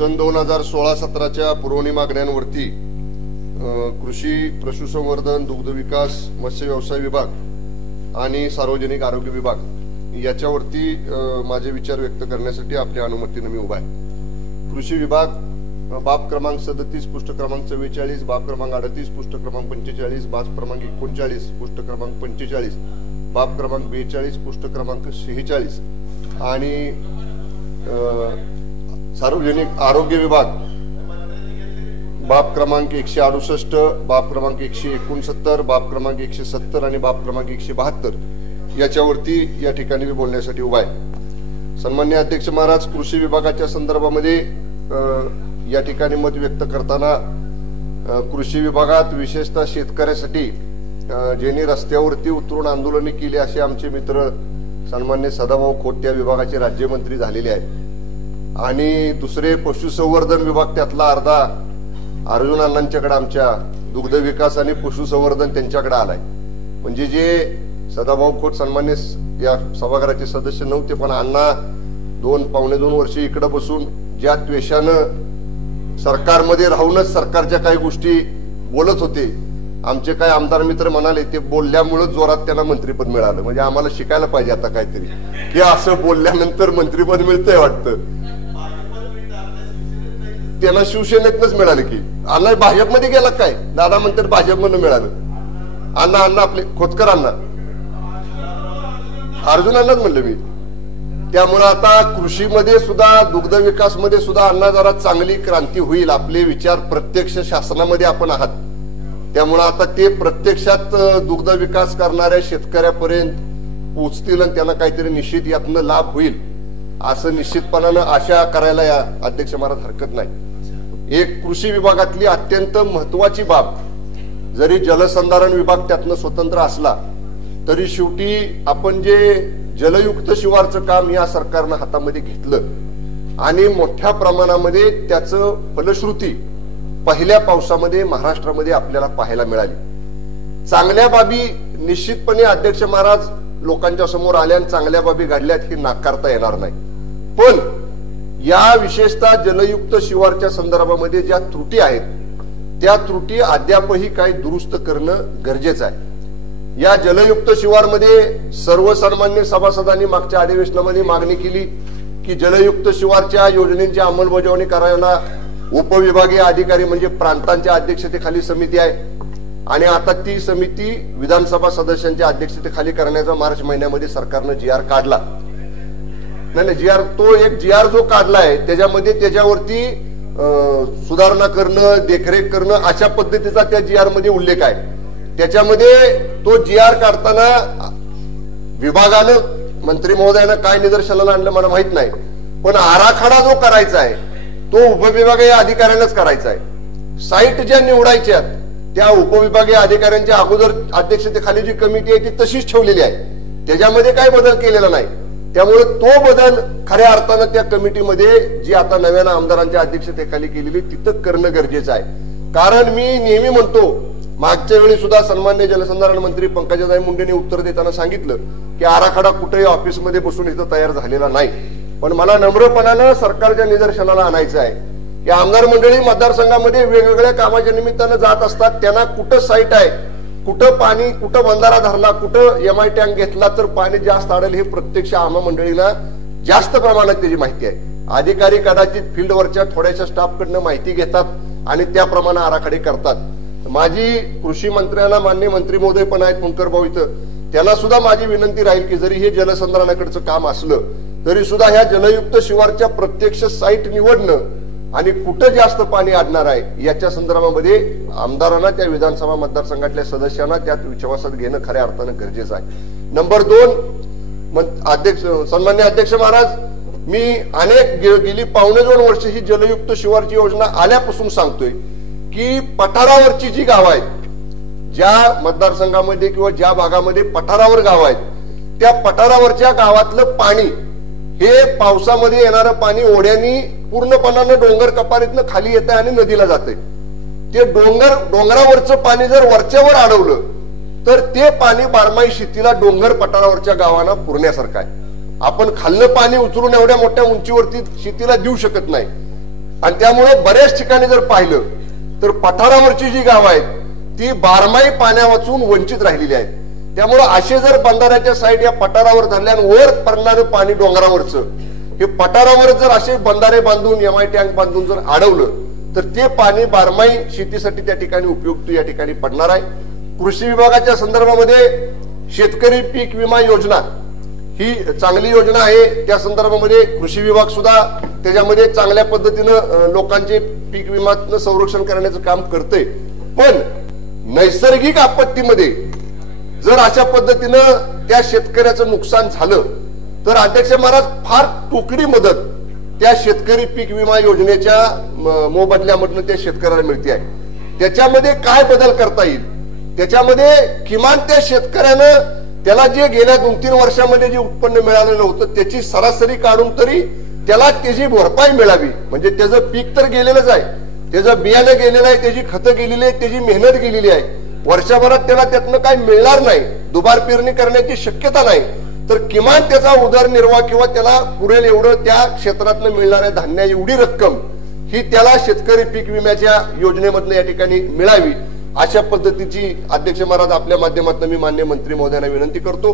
सन 2016-17च्या पुरवणी मागण्यांवरती कृषी, पशुसंवर्धन, दुग्ध विकास, मत्स्य व्यवसाय विभाग आणि सार्वजनिक आरोग्य विभाग याच्यावरती माझे विचार व्यक्त करण्यासाठी आपल्या अनुमतीने मी उभा आहे। कृषी विभाग बाब क्रमांक 37 पृष्ठ क्रमांक 44, बाब क्रमांक 38 पृष्ठ क्रमांक 45, बाब क्रमांक 39 पृष्ठ क्रमांक 45, बाब क्रमांक 42 पृष्ठ क्रमांक 46 आणि सार्वजनिक आरोग्य विभाग बाब क्रमांक 168, बाब क्रमांक 169, बाब क्रमांक 170 आणि बाब क्रमांक 172 याच्यावरती या ठिकाणी मी बोलण्यासाठी उभा आहे। सन्माननीय अध्यक्ष महाराज, कृषी विभागाच्या संदर्भामध्ये या ठिकाणी मत व्यक्त करताना कृषी विभागात विशेषतः शेतकऱ्यासाठी ज्यांनी रस्त्यावरती उतरून आंदोलने केली असे आमचे मित्र सन्माननीय सदाभाऊ खोत त्या विभागाचे राज्यमंत्री झालेले आहेत आणि दुसरे पशुसंवर्धन विभाग त्यातला अर्धा अर्जुन अण्णांच्याकडे आमच्या दुग्ध विकास आणि पशुसंवर्धन त्यांच्याकडे आलाय। म्हणजे जे सदाभाऊ खोत सन्मान्य या सभागृहाचे सदस्य नव्हते, पण अण्णा 2-2.25 वर्ष इकडे बसून ज्या द्वेषानं सरकारमध्ये राहूनच सरकारच्या काही गोष्टी बोलत होते, आमचे काही आमदार मित्र म्हणाले ते बोलल्यामुळे जोरात त्यांना मंत्रीपद मिळालं। म्हणजे आम्हाला शिकायला पाहिजे आता काहीतरी की असं बोलल्यानंतर मंत्रीपद मिळतंय वाटतं। त्यांना शिवसेनेतनच मिळालं की अण्णा भाजपमध्ये गेला काय, दादा म्हणतात भाजपमधून मिळालं। अण्णा आपले खोतकर अण्णा अर्जुनांनाच म्हणलं मी। त्यामुळे आता कृषीमध्ये सुद्धा दुग्ध विकास मध्ये सुद्धा अण्णा जरा चांगली क्रांती होईल। आपले विचार प्रत्यक्ष शासनामध्ये आपण आहात, त्यामुळे आता ते प्रत्यक्षात दुग्ध विकास करणाऱ्या शेतकऱ्यापर्यंत पोहोचतील आणि त्यांना काहीतरी निश्चित यातनं लाभ होईल असं निश्चितपणानं आशा करायला या अध्यक्ष महाराज हरकत नाही। एक कृषी विभागातली अत्यंत महत्वाची बाब, जरी जलसंधारण विभाग त्यातनं स्वतंत्र असला तरी शेवटी आपण जे जलयुक्त शिवारचं काम या सरकारनं हातामध्ये घेतलं आणि मोठ्या प्रमाणामध्ये त्याचं फलश्रुती पहिल्या पावसामध्ये महाराष्ट्रामध्ये आपल्याला पाहायला मिळाली। चांगल्या बाबी निश्चितपणे अध्यक्ष महाराज लोकांच्या समोर आल्या आणि चांगल्या बाबी घडल्यात हे नाकारता येणार नाही, पण या विशेषतः जलयुक्त शिवारच्या संदर्भामध्ये ज्या त्रुटी आहेत त्या त्रुटी अद्यापही काही दुरुस्त करणं गरजेचं आहे। या जलयुक्त शिवारमध्ये सर्वसामान्य सभासदांनी मागच्या अधिवेशनामध्ये मागणी केली की जलयुक्त शिवारच्या योजनेची अंमलबजावणी करायला उपविभागीय अधिकारी म्हणजे प्रांतांच्या अध्यक्षतेखाली समिती आहे आणि आता ती समिती विधानसभा सदस्यांच्या अध्यक्षतेखाली करण्याचा मार्च महिन्यामध्ये सरकारनं GR काढला। नाही GR तो एक GR जो काढलाय त्याच्यावरती सुधारणा करणं, देखरेख करणं अशा पद्धतीचा त्या GR मध्ये उल्लेख आहे। त्याच्यामध्ये तो GR काढताना विभागानं मंत्री महोदयानं काय निदर्शनाला आणलं मला माहित नाही, पण आराखडा जो करायचा आहे तो उपविभागीय अधिकाऱ्यांनाच करायचा आहे। साईट ज्या निवडायच्या त्या उपविभागीय अधिकाऱ्यांच्या अगोदर अध्यक्षतेखाली जी कमिटी आहे ती तशीच ठेवलेली आहे, त्याच्यामध्ये काही बदल केलेला नाही। त्यामुळे तो बदल खऱ्या अर्थानं त्या कमिटीमध्ये जी आता नव्यानं आमदारांच्या अध्यक्षतेखाली केलेली तिथं करणं गरजेचं आहे। कारण मी नेहमी म्हणतो, मागच्या वेळी सुद्धा सन्मान्य जलसंधारण मंत्री पंकजाताई मुंडेंनी उत्तर देताना सांगितलं की आराखडा कुठेही ऑफिसमध्ये बसून इथं तयार झालेला नाही, पण मला नम्रपणानं सरकारच्या निदर्शनाला आणायचं आहे की आमदार मंडळी मतदारसंघामध्ये वेगवेगळ्या कामाच्या निमित्तानं जात असतात, त्यांना कुठं साईट आहे, कुठं पाणी, कुठं बंधारा धरला, कुठं MI टँक घेतला तर पाणी जास्त आढळेल हे प्रत्यक्ष आम्हा मंडळीला जास्त प्रमाणात त्याची माहिती आहे। अधिकारी कदाचित फील्डवरच्या थोड्याशा स्टाफकडनं माहिती घेतात आणि त्याप्रमाणे आराखडे करतात। माझी कृषी मंत्र्यांना मान्य मंत्री महोदय पण आहेत कुंकर भाऊ इथं, त्यांना सुद्धा माझी विनंती राहील की जरी हे जलसंधारणाकडचं काम असलं तरी सुद्धा ह्या जलयुक्त शिवारच्या प्रत्यक्ष साईट निवडणं आणि कुठं जास्त पाणी अडणार आहे याच्या संदर्भामध्ये आमदारांना, त्या विधानसभा मतदारसंघातल्या सदस्यांना त्यात विश्वासात घेणं खऱ्या अर्थानं गरजेचं आहे। नंबर 2, अध्यक्ष सन्मान्य अध्यक्ष महाराज, मी गेली 1.25 वर्ष ही जलयुक्त शिवारची योजना आल्यापासून सांगतोय की पठारावरची जी गावं आहेत, ज्या मतदारसंघामध्ये किंवा ज्या भागामध्ये पठारावर गाव आहेत त्या पठारावरच्या गावातलं पाणी हे पावसामध्ये येणारं पाणी ओढ्यांनी पूर्णपणानं डोंगर कपारीतनं खाली येतंय आणि नदीला जातंय। ते डोंगरावरचं पाणी जर वरच्यावर अडवलं तर ते पाणी बारमाही शेतीला डोंगर पठारावरच्या गावांना पुरण्यासारखं आहे। आपण खाल्लं पाणी उचलून एवढ्या मोठ्या उंचीवरती शेतीला देऊ शकत नाही, आणि त्यामुळे बऱ्याच ठिकाणी जर पाहिलं तर पठारावरची जी गावं आहेत ती बारमाही पाण्या वाचून वंचित राहिलेली आहेत. त्यामुळे असे जर बंधाऱ्याच्या साईड या पठारावर धरल्यानं वर पडणारं पाणी डोंगरावरचं हे पठारावर जर असे बंधारे बांधून एमआय टँक बांधून जर अडवलं तर ते पाणी बारमाही शेतीसाठी त्या ठिकाणी उपयुक्त या ठिकाणी पडणार आहे. कृषी विभागाच्या संदर्भामध्ये शेतकरी पीक विमा योजना ही चांगली योजना आहे. त्या संदर्भामध्ये कृषी विभाग सुद्धा त्याच्यामध्ये चांगल्या पद्धतीनं लोकांचे पीक विमातनं संरक्षण करण्याचं काम करते. पण नैसर्गिक आपत्तीमध्ये जर अशा पद्धतीनं त्या शेतकऱ्याचं नुकसान झालं तर अध्यक्ष महाराज फार तुकडी मदत त्या शेतकरी पीक विमा योजनेच्या मोबदल्यामधून त्या शेतकऱ्याला मिळते आहे. त्याच्यामध्ये काय बदल करता येईल, त्याच्यामध्ये किमान त्या शेतकऱ्यानं त्याला जे गेल्या 2-3 वर्षामध्ये जे उत्पन्न मिळालेलं होतं त्याची सरासरी काढून तरी त्याला त्याची भरपाई मिळावी. म्हणजे त्याचं पीक तर गेलेलंच आहे, त्याचं बियाणं गेलेलं आहे, त्याची खतं गेलेली आहे, त्याची मेहनत गेलेली आहे. वर्षभरात त्याला त्यातनं काय मिळणार नाही, दुबार पेरणी करण्याची शक्यता नाही. तर किमान त्याचा उदरनिर्वाह किंवा त्याला पुरेल एवढं त्या क्षेत्रातनं मिळणाऱ्या धान्या एवढी रक्कम ही त्याला शेतकरी पीक विम्याच्या योजनेमधनं या ठिकाणी मिळावी. अशा पद्धतीची अध्यक्ष महाराज आपल्या माध्यमातून मी मान्य मंत्री महोदयांना विनंती करतो.